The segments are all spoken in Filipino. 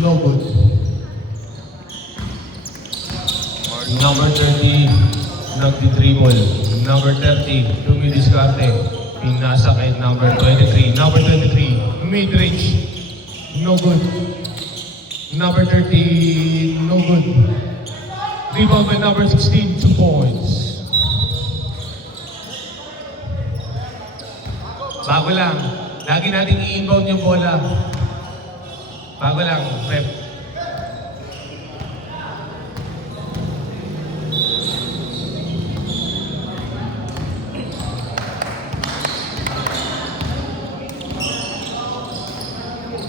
no good. Number 30, nagdi-dribble. Number 30, dumidiskarte. Pinasa kay number 23. Number 23, mid-range, no good. Number 30, no good. Rebound by number 16, 2 points. Bago lang, lagi natin i-inbound yung bola. Bago lang, rep.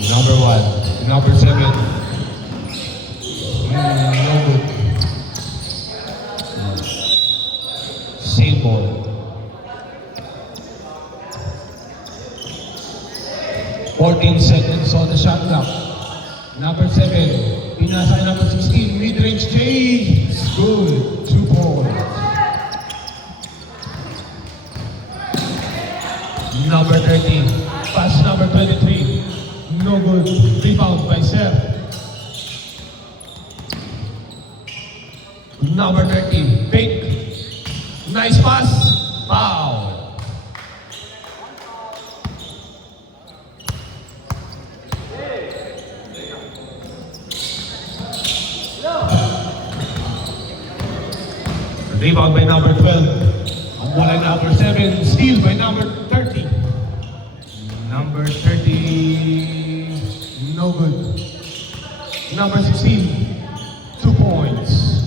Number 1, number 7. No good. Same ball. Seconds on the shot clock. Number 7, pinasa kay number 16, mid-range change. Good, 2 points. Number 30, pass number 23, no good. Rebound by Seth. Number 30, Pink, nice pass, foul. Rebound by number 12. Ang bola number 7. Steal by number 30. Number 30. No good. Number 16. 2 points.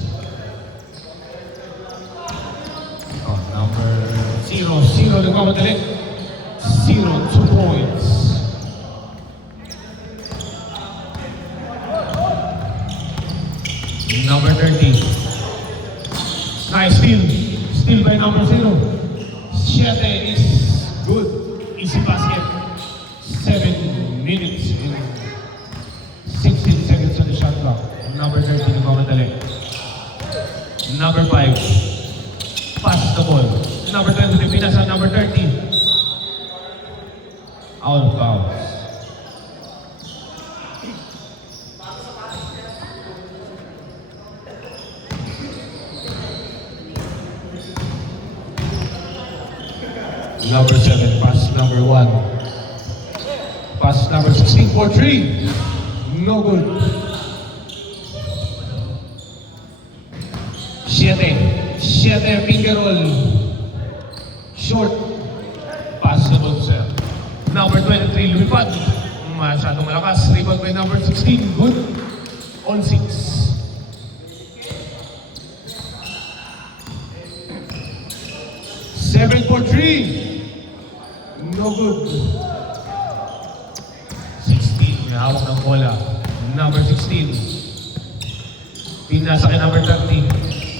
Oh, number 0. 0. Nagmamadali. 0. 2 points. Number 30. Nice steal. Steal by number 0. 7 is good. Easy basket. 7 minutes and 16 seconds on the shot clock. Number 30 nagmamadali. Number 5. Pass the ball. Number 20 pinasa number 30. Out of bounds. Number 7, pass number 1. Pass number 16 for 3. No good. 7 finger roll. Short. Passable sir. Number 23, lumipad. Masyadong malakas. Rebound by number 16. Good. On 6. 7 for 3. No good. 16, hawak ng bola. Number 16. Pinasa kay number 30.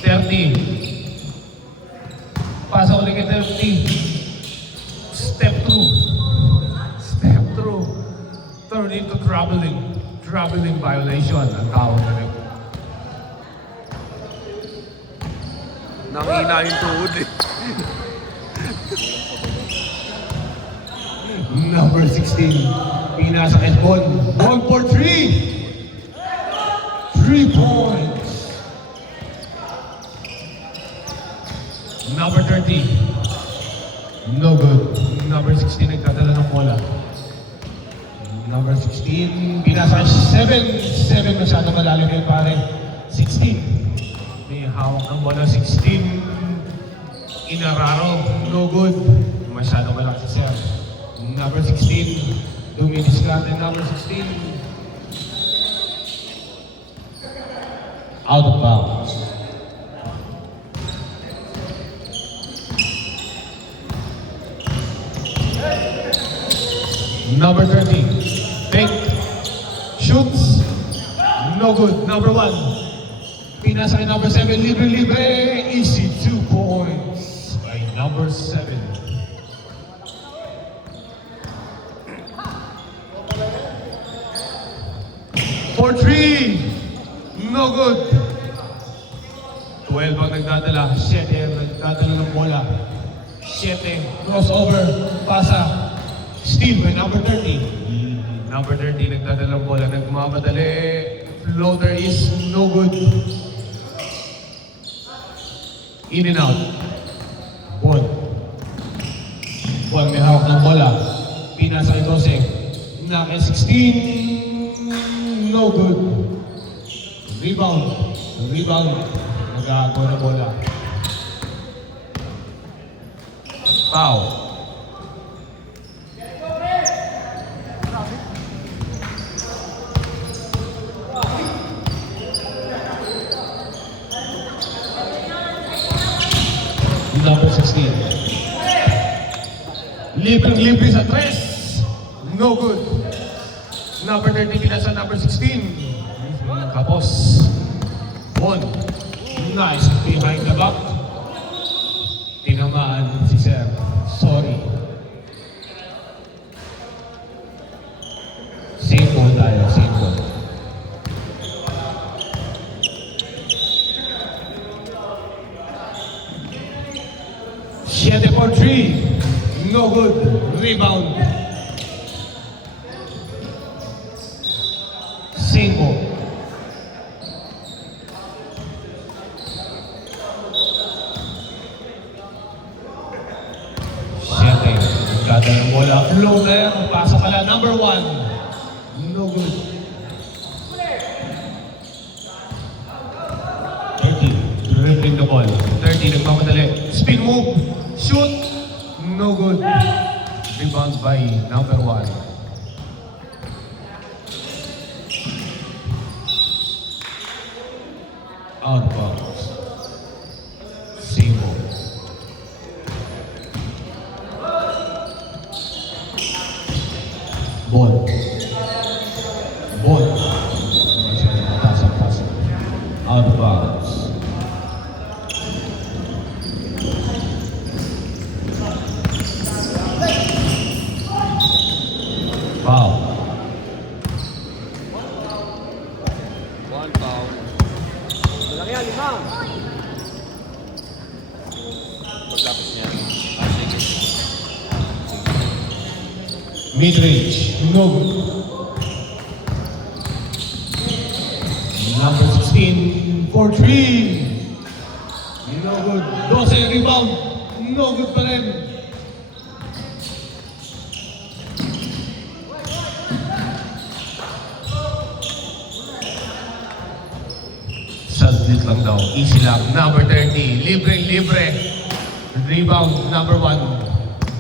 30. Pasa ulit kay 30. Step through. Step through. Turn into traveling. Traveling violation. Ang tawag na rin. Nangina yung tuhod eh. Number 16, pinasa kay Bon. Bon for 3. 3 points. Number 30, no good. Number 16, nagdadala ng bola. Number 16, pinasa kay 7. 7 masyado malalim yun pare. 16, may hawak ng bola. 16, Inararo, no good. Masyado malaki siya. Number 16, dumidiskarte. Number 16, out of bounds. Number 30, Pink, shoots, no good. Number 1, pinasa kay number 7, libre, easy 2 points by number 7. For 3, no good. 12 ang nagdadala, 7 ang nagdadala ng bola. 7, crossover, pasa, steal by number 30. Number 30 nagdadala ng bola, nagmamadali. Floater is no good. In and out. Ball. Ball, may hawak ng bola. Pinasa kay 12. Naka 16. No good. Rebound. Rebound. Nag-aagaw na bola. Foul. Number 16. Libreng-libre sa tres. No good. Number 30 pinasa number 16. Tapos, one. Nice behind the back. Tinamaan si Sir. Sorry. Same ball tayo, same ball. Siete for three. No good. Rebound. Single. Siete. Gada ng bola. Floater. Pasa pala. Number one. No good. 30. Dribbling the ball. 30. Nagmamadali. Spin move. Shoot. No good. Rebound by number one. Out of bounds. Single. Ball. Ball. Out of bounds. Foul. One foul. Malaki yan, lima. Paglapit niya. Mid-range. No good. Number 16 for three. No good. 12 rebound. No good pa rin. Saglit lang daw. Easy lang. Number 30. Libre-libre. Rebound. Number 1.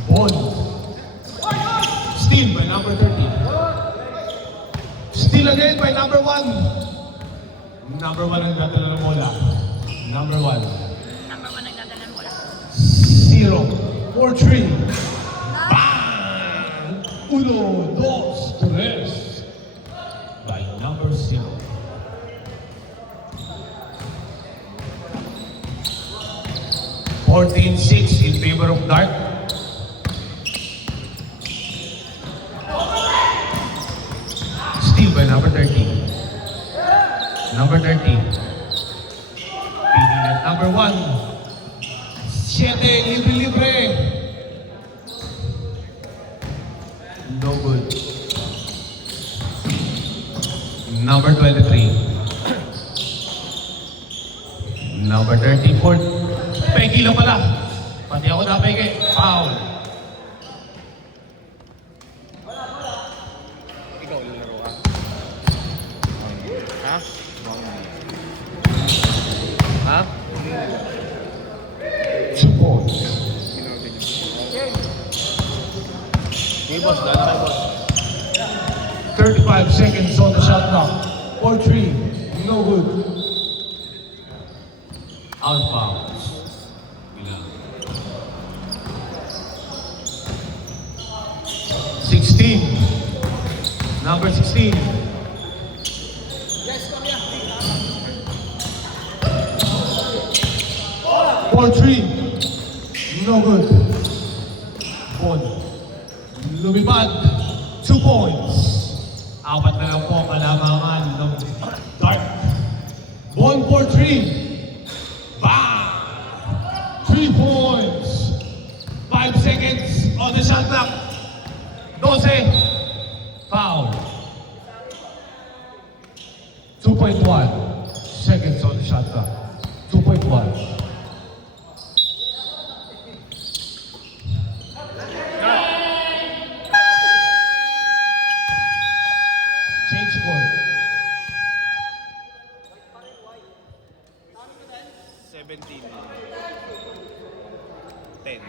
Ball. Steal by number 30. Steal again by number 1. Number 1 ang dadala ng bola. Number 1. Number 1 ang dadala ng bola. 0. 4-3. Bang! 1, 2, 3. By number 0. (14-6) in favor of Dart. Steal by number 30. Number 30. Pinilit number 1. 7, libre-libre. No good. Number 23. Number 34. Peggy lang pala. Pati ako na peggy. Foul. Ikaw lalaro ka. Ha? Ha? 2 points. Hey boss, dala kayo boss. 35 seconds on the shot clock. 4-3. No good. Out of bounds. Bilang. 16. Number 16. Yes, come here. 4-3. No good. Ball. Lumipad. 2 points. Apat na lang po kalamangan ng Dart. Ball for 3. Bang! 3 points. 5 seconds on the shot clock. 12. Foul. 2 2.1 seconds on the shot clock. 2.1. Change court. 17. 10.